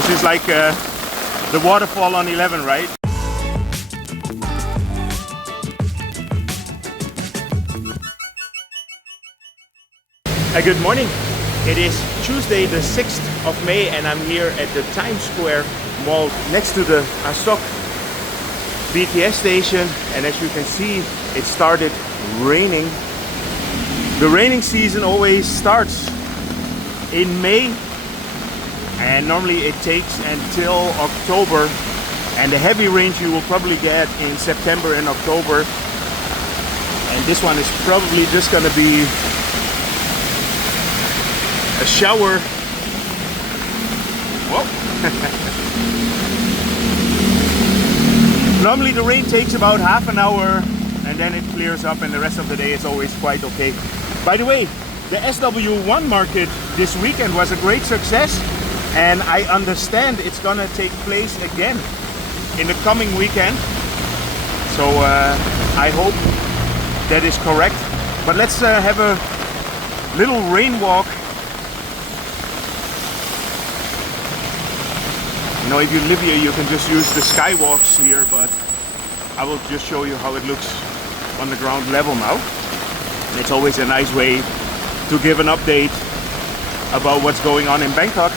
This is like the waterfall on 11, right? Good morning. It is Tuesday the 6th of May and I'm here at the Times Square Mall next to the Astok BTS station, and as you can see it started raining. The raining season always starts in May and normally it takes until October, and the heavy rains you will probably get in September and October, and this one is probably just gonna be a shower. Whoa. Normally the rain takes about half an hour and then it clears up, and the rest of the day is always quite okay. By the way, the SW1 market this weekend was a great success, and I understand it's gonna take place again in the coming weekend. So I hope that is correct. But let's have a little rain walk. You know, if you live here, you can just use the skywalks here, but I will just show you how it looks on the ground level now. And it's always a nice way to give an update about what's going on in Bangkok.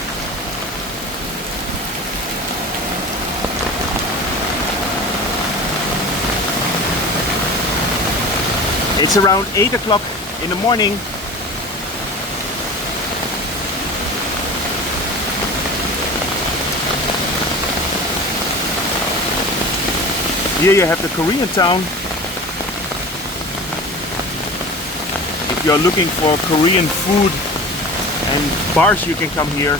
It's around 8 o'clock in the morning. Here you have the Korean town. If you're looking for Korean food and bars, you can come here.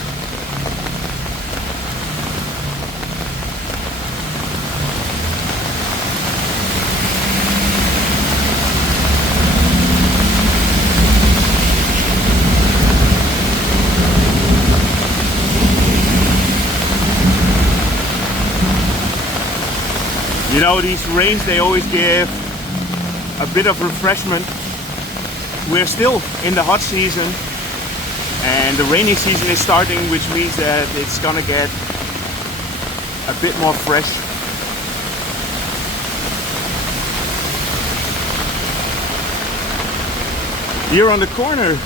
You know, these rains, they always give a bit of refreshment. We're still in the hot season and the rainy season is starting, which means that it's gonna get a bit more fresh. Here on the corner,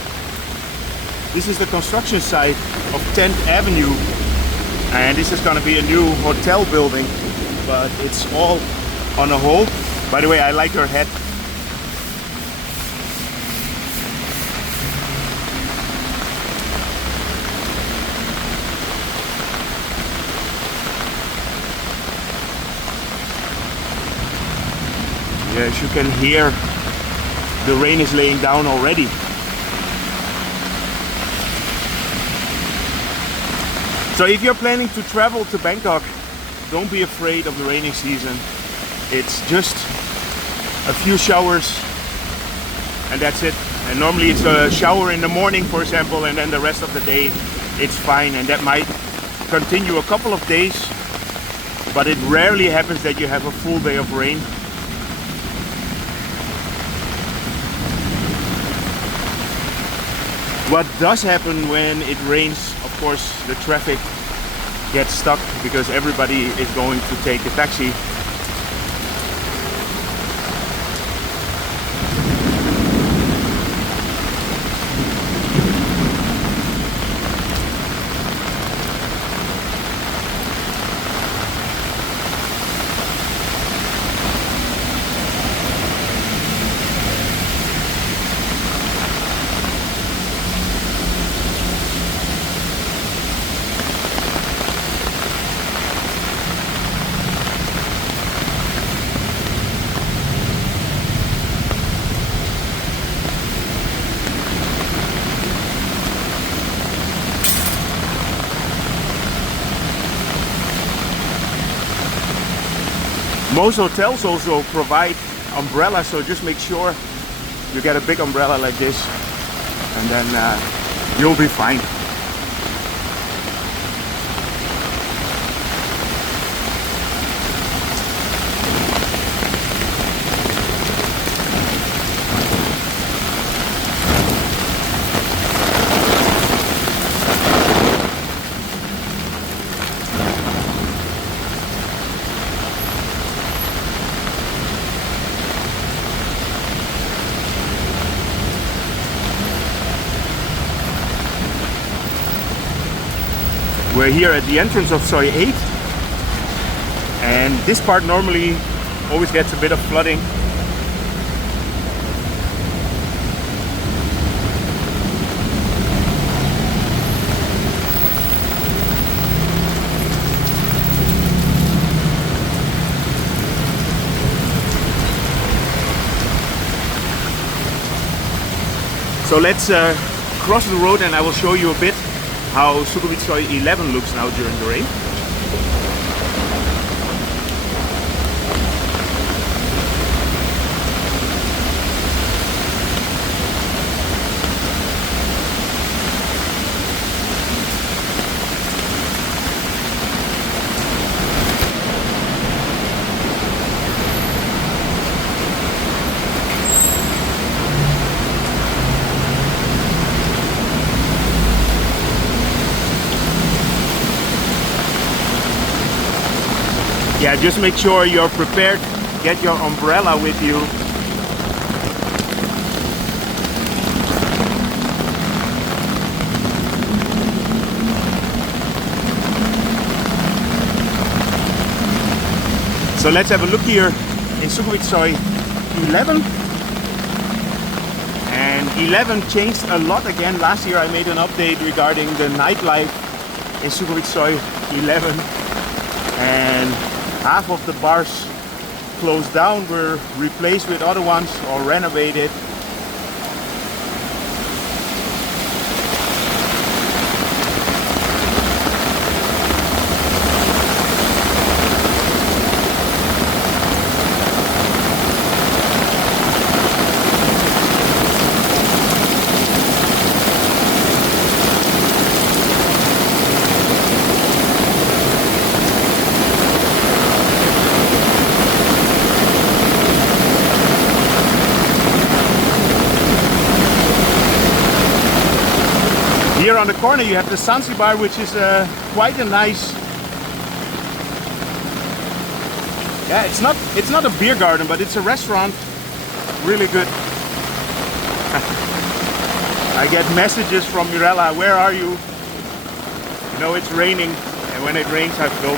this is the construction site of 10th Avenue, and this is gonna be a new hotel building. But it's all on a hold. By the way, I like her hat. Yes, you can hear the rain is laying down already. So if you're planning to travel to Bangkok, don't be afraid of the rainy season. It's just a few showers and that's it. And normally it's a shower in the morning, for example, and then the rest of the day it's fine, and that might continue a couple of days, but it rarely happens that you have a full day of rain. What does happen when it rains, of course, the traffic gets stuck because everybody is going to take a taxi. Most hotels also provide umbrellas, so just make sure you get a big umbrella like this, and then you'll be fine. We're here at the entrance of Soi 8, and this part normally always gets a bit of flooding. So let's cross the road and I will show you a bit how Sukhumvit Soi 11 looks now during the rain. Yeah, just make sure you're prepared. Get your umbrella with you. So let's have a look here in Sukhumvit Soi 11. And 11 changed a lot again. Last year I made an update regarding the nightlife in Sukhumvit Soi 11. And half of the bars closed down, were replaced with other ones or renovated. Here on the corner you have the Sansi bar, which is quite a nice. Yeah, it's not a beer garden, but it's a restaurant. Really good. I get messages from Mirella, where are you? You know it's raining, and when it rains I have to go.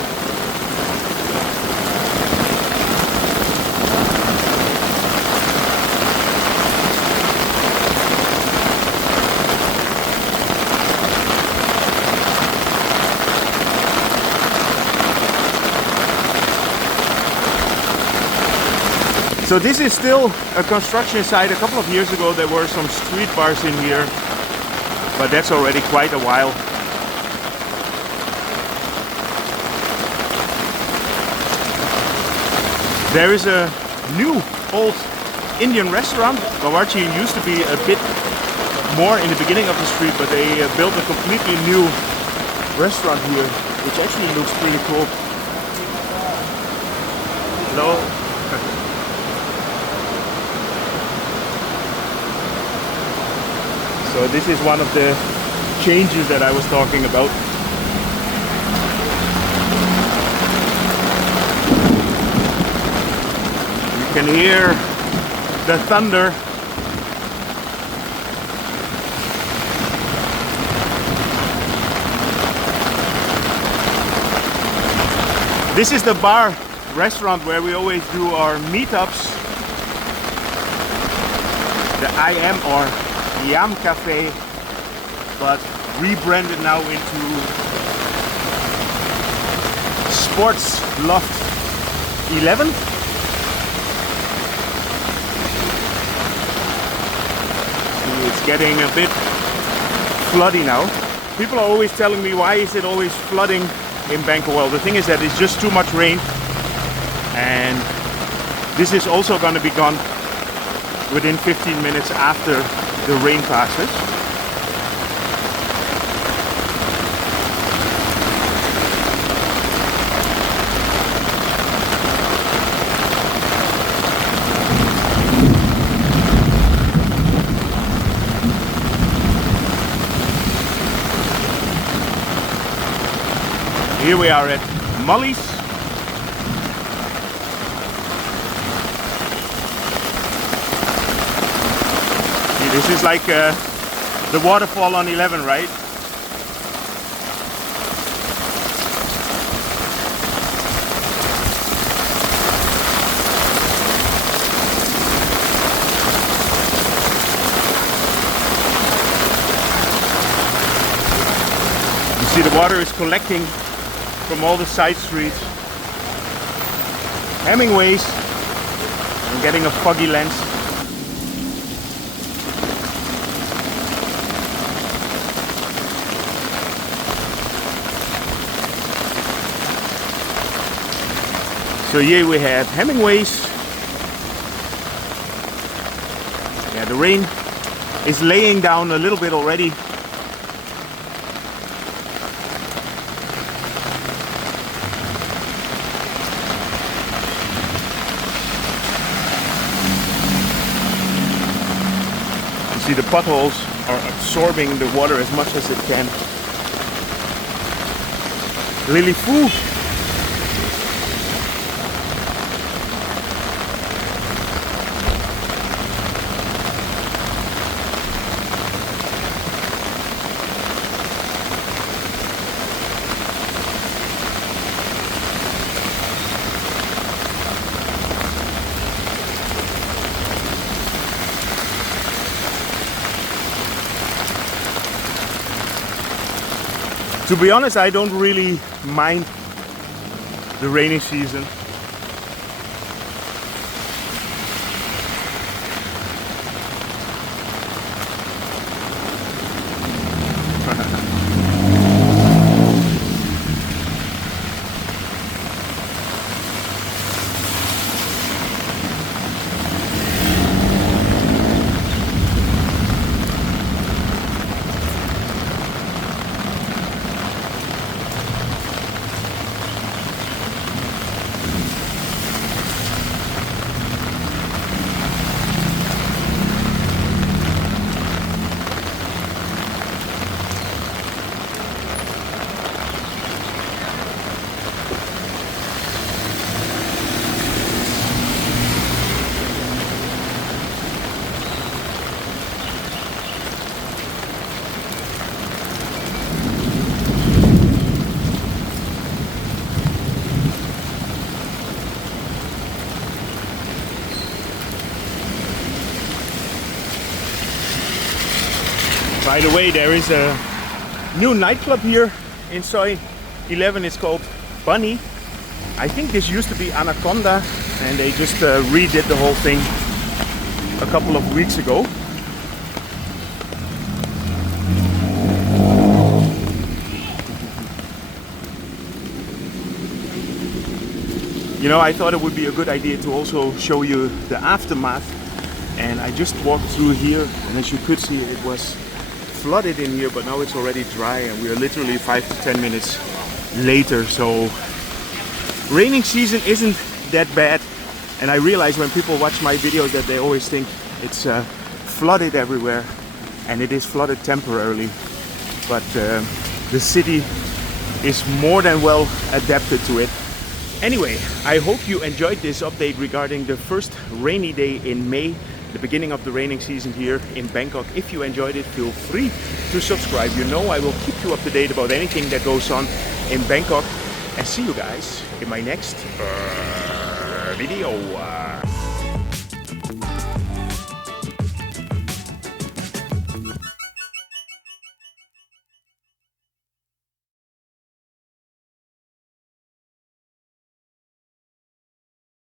So this is still a construction site. A couple of years ago there were some street bars in here, but that's already quite a while. There is a new old Indian restaurant. Bawarchi used to be a bit more in the beginning of the street, but they built a completely new restaurant here, which actually looks pretty cool. Hello. So this is one of the changes that I was talking about. You can hear the thunder. This is the bar restaurant where we always do our meetups. The I Am or Yam Cafe, but rebranded now into Sports Loft 11. It's getting a bit floody now. People are always telling me, why is it always flooding in Bangkok? Well, the thing is that it's just too much rain, and this is also going to be gone within 15 minutes after the rain passes. Here we are at Molly's. This is like the waterfall on 11, right? See, the water is collecting from all the side streets. Hemingways. I'm getting a foggy lens. So here we have Hemingways. Yeah, the rain is laying down a little bit already. You see, the potholes are absorbing the water as much as it can. Lily Foo. To be honest, I don't really mind the rainy season. By the way, there is a new nightclub here in Soi 11. It's called Bunny. I think this used to be Anaconda, and they just redid the whole thing a couple of weeks ago. You know, I thought it would be a good idea to also show you the aftermath. And I just walked through here, and as you could see, it was flooded in here, but now it's already dry, and we are literally 5 to 10 minutes later. So raining season isn't that bad. And I realize when people watch my videos that they always think it's flooded everywhere, and it is flooded temporarily. But the city is more than well adapted to it. Anyway, I hope you enjoyed this update regarding the first rainy day in May, the beginning of the raining season here in Bangkok. If you enjoyed it, feel free to subscribe. You know I will keep you up to date about anything that goes on in Bangkok. And see you guys in my next video.